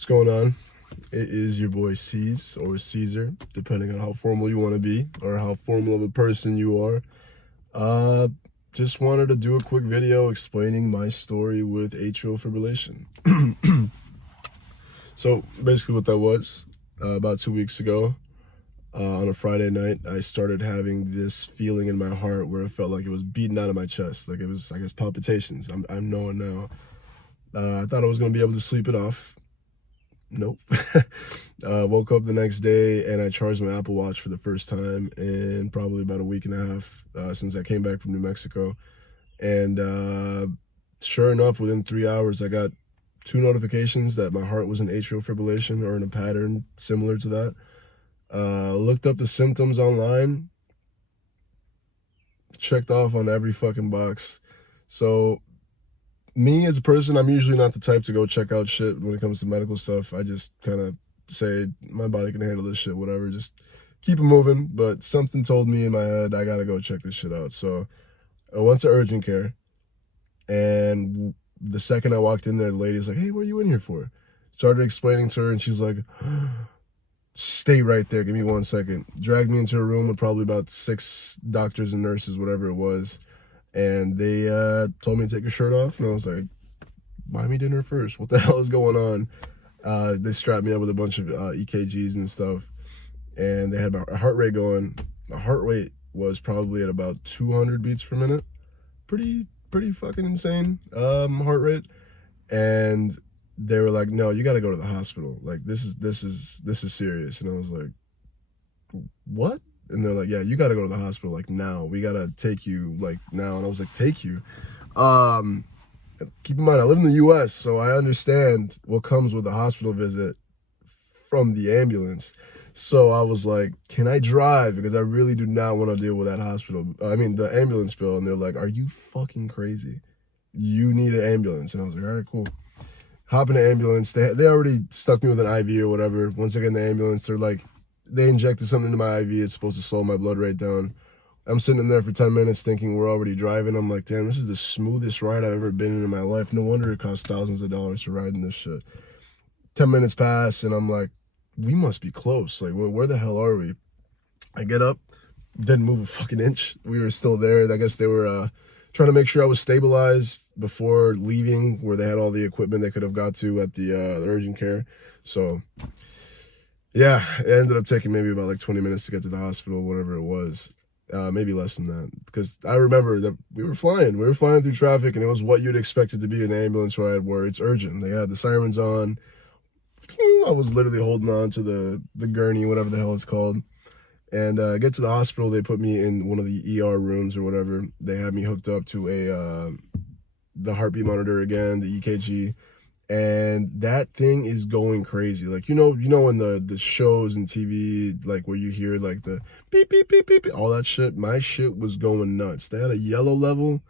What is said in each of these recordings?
What's going on? It is your boy C's or Caesar, depending on how formal you want to be or how formal of a person you are. Just wanted to do a quick video explaining my story with atrial fibrillation. So basically what that was, about 2 weeks ago, on a Friday night, I started having this feeling in my heart where it felt like it was beating out of my chest. Like it was, I guess, palpitations. I'm knowing now. I thought I was going to be able to sleep it off. Nope. Woke up the next day and I charged my Apple Watch for the first time in probably about a week and a half since I came back from New Mexico. And sure enough, within 3 hours, I got 2 notifications that my heart was in atrial fibrillation or in a pattern similar to that. Looked up the symptoms online, checked off on every fucking box. So me as a person, I'm usually not the type to go check out shit when it comes to medical stuff. I just kind of say, my body can handle this shit, whatever, just keep it moving. But something told me in my head, I gotta go check this shit out. So I went to urgent care, and the second I walked in there, the lady's like, hey, what are you in here for? Started explaining to her, and she's like, stay right there, give me 1 second. Dragged me into a room with probably about 6 doctors and nurses, whatever it was. And they told me to take a shirt off, and I was like, buy me dinner first. What the hell is going on? They strapped me up with a bunch of EKGs and stuff, and they had my heart rate going. My heart rate was probably at about 200 beats per minute. Pretty fucking insane heart rate. And they were like, no, you got to go to the hospital. Like, this is serious. And I was like, what? And they're like, yeah, you got to go to the hospital, like, now. We got to take you, like, now. And I was like, take you? Keep in mind, I live in the U.S., so I understand what comes with a hospital visit from the ambulance. So I was like, can I drive? Because I really do not want to deal with that the ambulance bill. And they're like, are you fucking crazy? You need an ambulance. And I was like, all right, cool. Hop in the ambulance. They already stuck me with an IV or whatever. Once I get in the ambulance, they're like, they injected something into my IV. It's supposed to slow my blood rate down. I'm sitting in there for 10 minutes thinking we're already driving. I'm like, damn, this is the smoothest ride I've ever been in my life. No wonder it costs thousands of dollars to ride in this shit. 10 minutes pass, and I'm like, we must be close. Like, where the hell are we? I get up, didn't move a fucking inch. We were still there. I guess they were trying to make sure I was stabilized before leaving, where they had all the equipment they could have got to at the urgent care. So yeah, it ended up taking maybe about like 20 minutes to get to the hospital, whatever it was. Maybe less than that. Because I remember that we were flying through traffic, and it was what you'd expect it to be an ambulance ride where it's urgent. They had the sirens on. I was literally holding on to the gurney, whatever the hell it's called. And get to the hospital, they put me in one of the ER rooms or whatever. They had me hooked up to the heartbeat monitor again, the EKG. And that thing is going crazy. Like, you know in the shows and TV, like where you hear like the beep, beep, beep, beep, beep, all that shit, my shit was going nuts. They had a yellow level,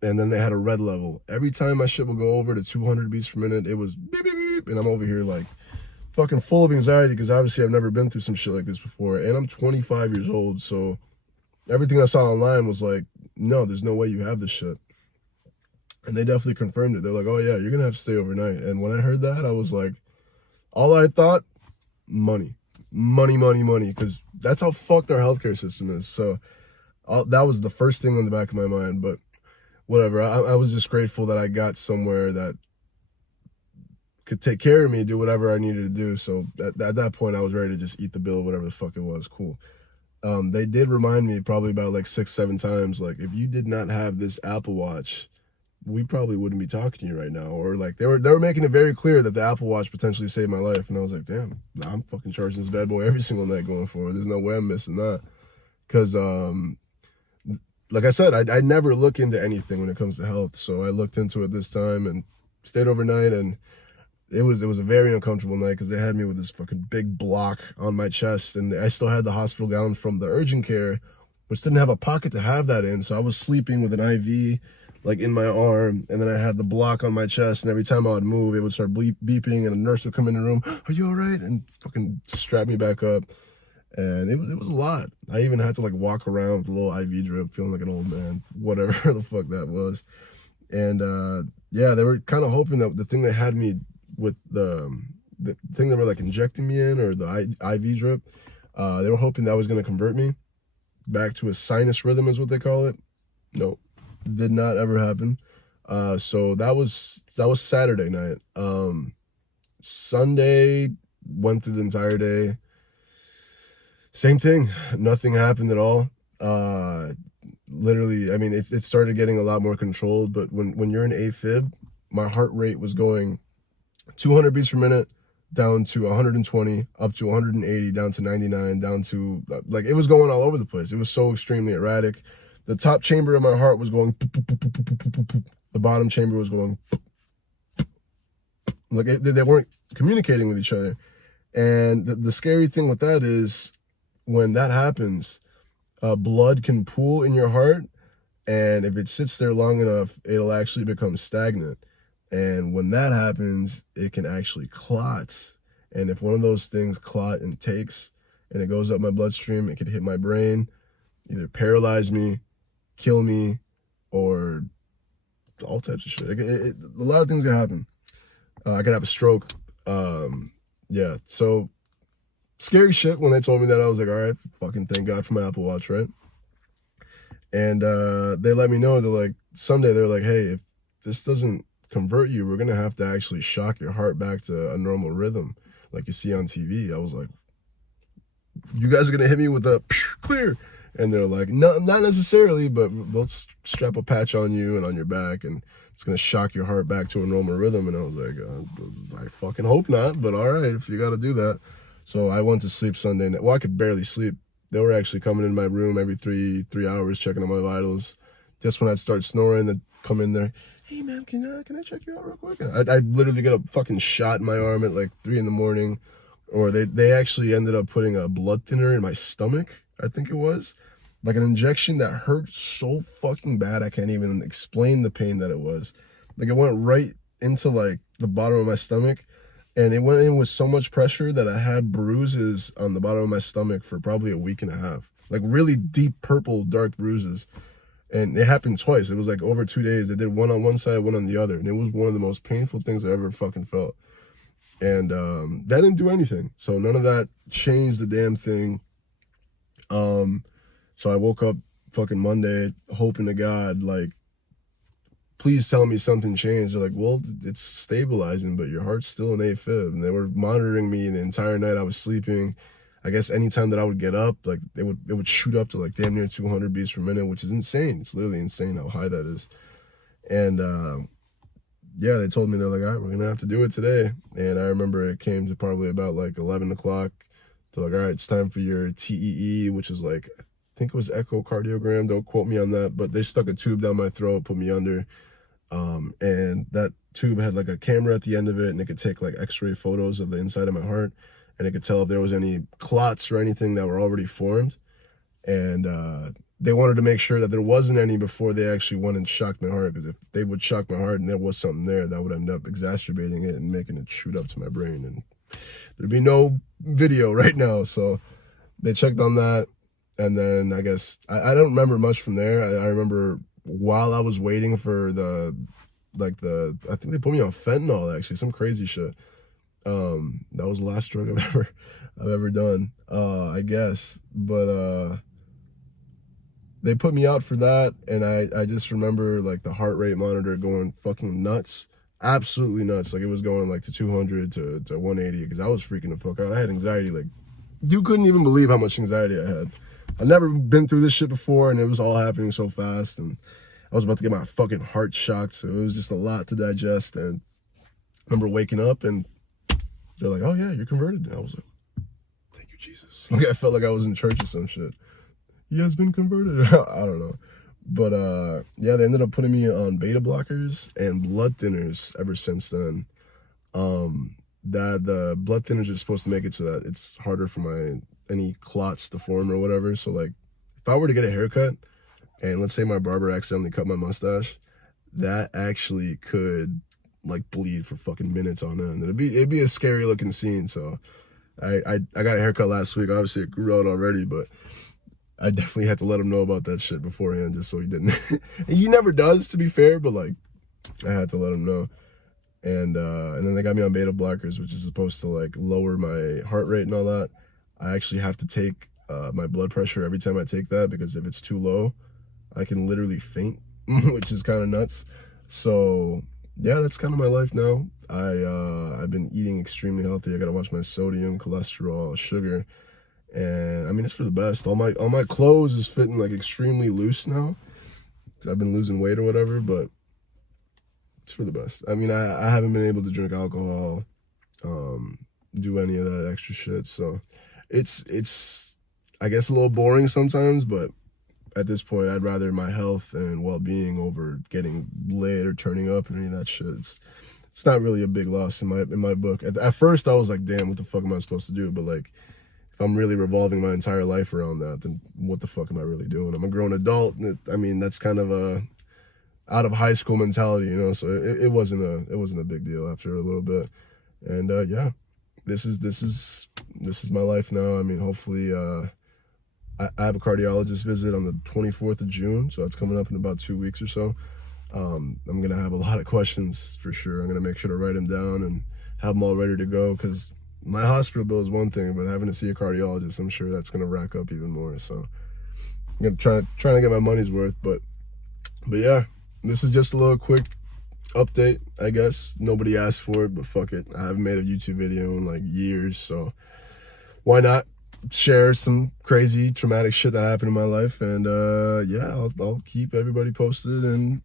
and then they had a red level. Every time my shit would go over to 200 beats per minute, it was beep, beep, beep, and I'm over here like fucking full of anxiety because obviously I've never been through some shit like this before, and I'm 25 years old, so everything I saw online was like, no, there's no way you have this shit. And they definitely confirmed it. They're like, oh yeah, you're gonna have to stay overnight. And when I heard that, I was like, all I thought, money, because that's how fucked our healthcare system is. So that was the first thing on the back of my mind. But whatever, I was just grateful that I got somewhere that could take care of me, do whatever I needed to do. So at that point, I was ready to just eat the bill, whatever the fuck it was. Cool. They did remind me probably about like 6-7 times, like, if you did not have this Apple Watch, we probably wouldn't be talking to you right now. Or like they were making it very clear that the Apple Watch potentially saved my life. And I was like, damn, I'm fucking charging this bad boy every single night going forward. There's no way I'm missing that. Because like I said, I never look into anything when it comes to health. So I looked into it this time and stayed overnight, and it was a very uncomfortable night because they had me with this fucking big block on my chest, and I still had the hospital gown from the urgent care, which didn't have a pocket to have that in. So I was sleeping with an IV like in my arm, and then I had the block on my chest, and every time I would move, it would start beeping, and a nurse would come in the room, are you all right? And fucking strap me back up. And it was a lot. I even had to like walk around with a little IV drip, feeling like an old man, whatever the fuck that was. And yeah, they were kind of hoping that the thing that had me with the the thing they were like injecting me in, or the IV drip, they were hoping that was going to convert me back to a sinus rhythm, is what they call it. No, did not ever happen. So that was Saturday night. Sunday, went through the entire day. Same thing. Nothing happened at all. Literally, I mean, it started getting a lot more controlled, but when you're in AFib, my heart rate was going 200 beats per minute, down to 120, up to 180, down to 99, down to, like, it was going all over the place. It was so extremely erratic. The top chamber of my heart was going, the bottom chamber was going, like, they weren't communicating with each other. And the scary thing with that is, when that happens, blood can pool in your heart, and if it sits there long enough, it'll actually become stagnant. And when that happens, it can actually clot. And if one of those things clot and takes, and it goes up my bloodstream, it could hit my brain, either paralyze me, kill me, or all types of shit. A lot of things can happen. I could have a stroke. Yeah, so scary shit. When they told me that, I was like, all right, fucking thank God for my Apple Watch, right? And they let me know, they're like, Sunday, they're like, hey, if this doesn't convert you, we're gonna have to actually shock your heart back to a normal rhythm like you see on TV. I was like, you guys are gonna hit me with a clear? And they're like, no, not necessarily, but they'll strap a patch on you and on your back, and it's gonna shock your heart back to a normal rhythm. And I was like, I fucking hope not, but all right, if you gotta do that. So I went to sleep Sunday night. Well, I could barely sleep. They were actually coming in my room every three hours, checking on my vitals. Just when I'd start snoring, they'd come in there, hey man, can I check you out real quick? I'd literally get a fucking shot in my arm at like 3 a.m. Or they actually ended up putting a blood thinner in my stomach, I think it was. Like an injection that hurt so fucking bad, I can't even explain the pain that it was. Like, it went right into like the bottom of my stomach, and it went in with so much pressure that I had bruises on the bottom of my stomach for probably a week and a half. Like really deep purple, dark bruises. And it happened twice. It was like over 2 days. They did one on one side, one on the other. And it was one of the most painful things I ever fucking felt. And that didn't do anything. So none of that changed the damn thing. So I woke up fucking Monday hoping to God, like, please tell me something changed. They're like, well, it's stabilizing, but your heart's still in AFib. And they were monitoring me the entire night I was sleeping. I guess anytime that I would get up, like, it would shoot up to like damn near 200 beats per minute, which is insane. It's literally insane how high that is. And yeah, they told me, they're like, all right, we're gonna have to do it today. And I remember it came to probably about like 11 o'clock. They're like, all right, it's time for your TEE, which is like, I think it was echocardiogram. Don't quote me on that, but they stuck a tube down my throat, put me under. And that tube had like a camera at the end of it, and it could take like x-ray photos of the inside of my heart, and it could tell if there was any clots or anything that were already formed. And they wanted to make sure that there wasn't any before they actually went and shocked my heart, because if they would shock my heart and there was something there, that would end up exacerbating it and making it shoot up to my brain, and there'd be no video right now. So they checked on that, and then I guess I don't remember much from there. I remember while I was waiting for I think they put me on fentanyl, actually, some crazy shit. That was the last drug I've ever done, I guess. But they put me out for that, and I just remember like the heart rate monitor going fucking nuts, absolutely nuts. Like, it was going like to 200 to 180, because I was freaking the fuck out. I had anxiety, like, you couldn't even believe how much anxiety I had. I've never been through this shit before, and it was all happening so fast, and I was about to get my fucking heart shocked, so it was just a lot to digest. And I remember waking up, and they're like, oh yeah, you're converted. And I was like, thank you, Jesus. Like, I felt like I was in church or some shit. He has been converted. I don't know. But yeah, they ended up putting me on beta blockers and blood thinners ever since then. That the blood thinners are supposed to make it so that it's harder for any clots to form or whatever. So like, if I were to get a haircut, and let's say my barber accidentally cut my mustache, that actually could like bleed for fucking minutes on end. It'd be a scary looking scene. So I got a haircut last week. Obviously it grew out already, but I definitely had to let him know about that shit beforehand, just so he didn't. He never does, to be fair, but like, I had to let him know. And then they got me on beta blockers, which is supposed to like lower my heart rate and all that. I actually have to take my blood pressure every time I take that, because if it's too low, I can literally faint, which is kind of nuts. So yeah, that's kind of my life now. I've been eating extremely healthy. I gotta watch my sodium, cholesterol, sugar, and I mean, it's for the best. All my clothes is fitting like extremely loose now. I've been losing weight or whatever, but it's for the best. I mean, I haven't been able to drink alcohol, do any of that extra shit. So it's I guess a little boring sometimes, but at this point, I'd rather my health and well-being over getting lit or turning up and any of that shit. It's not really a big loss in my book. At first, I was like, damn, what the fuck am I supposed to do? But like, if I'm really revolving my entire life around that, then what the fuck am I really doing? I'm a grown adult. And I mean, that's kind of a out of high school mentality, you know. So it wasn't a big deal after a little bit. And yeah, this is my life now. I mean, hopefully, I have a cardiologist visit on the 24th of June, so that's coming up in about 2 weeks or so. I'm gonna have a lot of questions for sure. I'm gonna make sure to write them down and have them all ready to go, because my hospital bill is one thing, but having to see a cardiologist, I'm sure that's gonna rack up even more. So I'm gonna try to get my money's worth. But yeah, this is just a little quick update, I guess. Nobody asked for it, but fuck it. I haven't made a YouTube video in like years, so why not share some crazy traumatic shit that happened in my life? And yeah, I'll keep everybody posted, and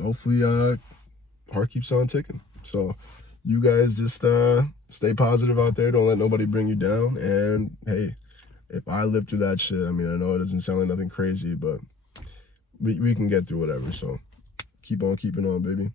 hopefully heart keeps on ticking. So you guys just stay positive out there. Don't let nobody bring you down. And hey, if I lived through that shit, I mean, I know it doesn't sound like nothing crazy, but we can get through whatever. So keep on keeping on, baby.